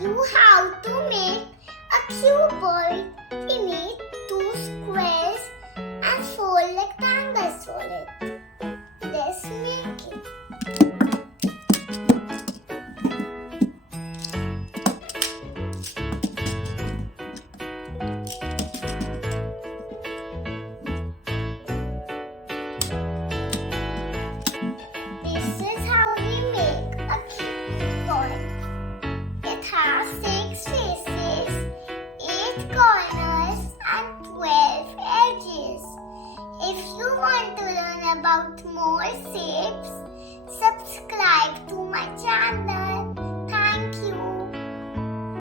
you have to make a cuboid. We need two squares and four rectangles for it. Let's make it. This is how we make a cuboid. It has 6 faces, 8 corners.